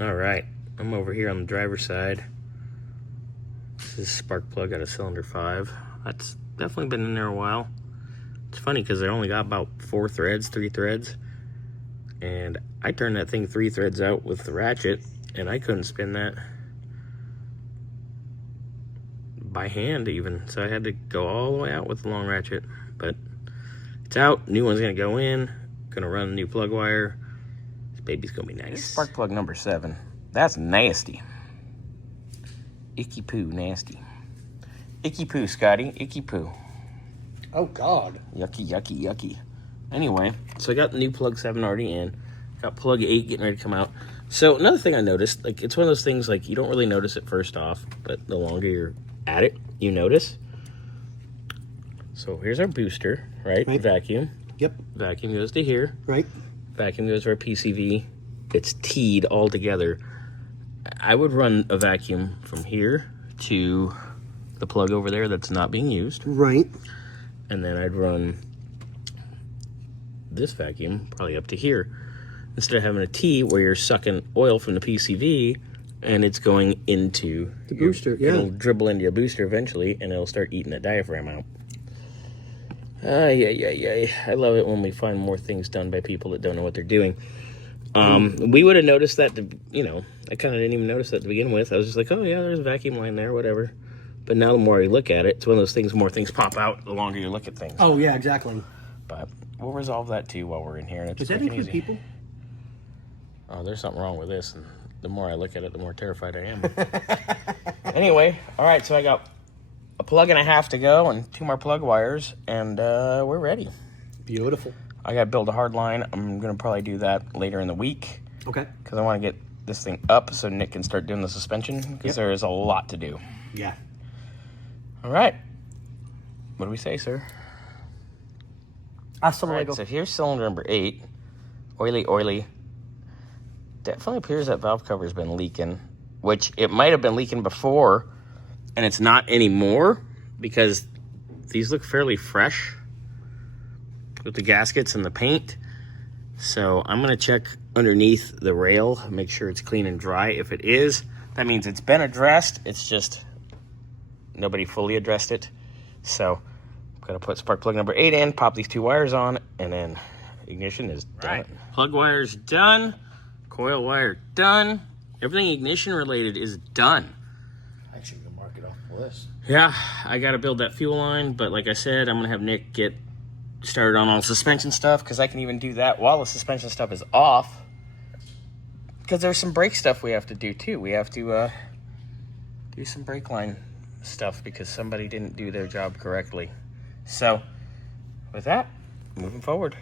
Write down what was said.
All right, I'm over here on the driver's side. This is spark plug out of cylinder 5. That's definitely been in there a while. It's funny because I only got about 3 threads, and I turned that thing 3 threads out with the ratchet, and I couldn't spin that by hand even, so I had to go all the way out with the long ratchet. But it's out. New one's gonna go in. Gonna run a new plug wire. This baby's gonna be nice. Spark plug number 7. That's nasty. Icky poo, nasty. Icky poo, Scotty. Icky poo. Oh, God. Yucky, yucky, yucky. Anyway, so I got the new plug 7 already in. Got plug 8 getting ready to come out. So another thing I noticed, like, it's one of those things, like, you don't really notice it first off, but the longer you're at it, you notice. So here's our booster, right? Vacuum. Yep. Vacuum goes to here. Right. Vacuum goes to our PCV. It's teed all together. I would run a vacuum from here to the plug over there that's not being used. Right. And then I'd run this vacuum probably up to here. Instead of having a T where you're sucking oil from the PCV and it's going into the booster. Yeah. It'll dribble into your booster eventually and it'll start eating the diaphragm out. I love it when we find more things done by people that don't know what they're doing. We would have noticed that, I kind of didn't even notice that to begin with. I was just like, oh yeah, there's a vacuum line there, whatever. But now the more you look at it, it's one of those things, more things pop out the longer you look at things. Oh yeah, exactly. But we'll resolve that too while we're in here. And it's Does that include people? Oh, there's something wrong with this. And the more I look at it, the more terrified I am. Anyway, all right, so I got a plug and a half to go and 2 more plug wires, and we're ready. Beautiful. I got to build a hard line. I'm going to probably do that later in the week. Okay. Because I want to get this thing up so Nick can start doing the suspension, because there is a lot to do. Yeah. All right. What do we say, sir? Hasta luego. Right, so here's cylinder number 8. Oily, oily. Definitely appears that valve cover's been leaking, which it might have been leaking before, and it's not anymore, because these look fairly fresh with the gaskets and the paint. So I'm going to check underneath the rail, make sure it's clean and dry. If it is, that means it's been addressed. It's just nobody fully addressed it. So I'm going to put spark plug number 8 in, pop these 2 wires on, and then ignition is done. Right. Plug wire's done. Coil wire done. Everything ignition related is done. Actually, we can mark it off the list. Yeah, I got to build that fuel line, but like I said, I'm going to have Nick get started on all the suspension stuff, because I can even do that while the suspension stuff is off, because there's some brake stuff we have to do too. We have to do some brake line stuff because somebody didn't do their job correctly. So with that, moving forward.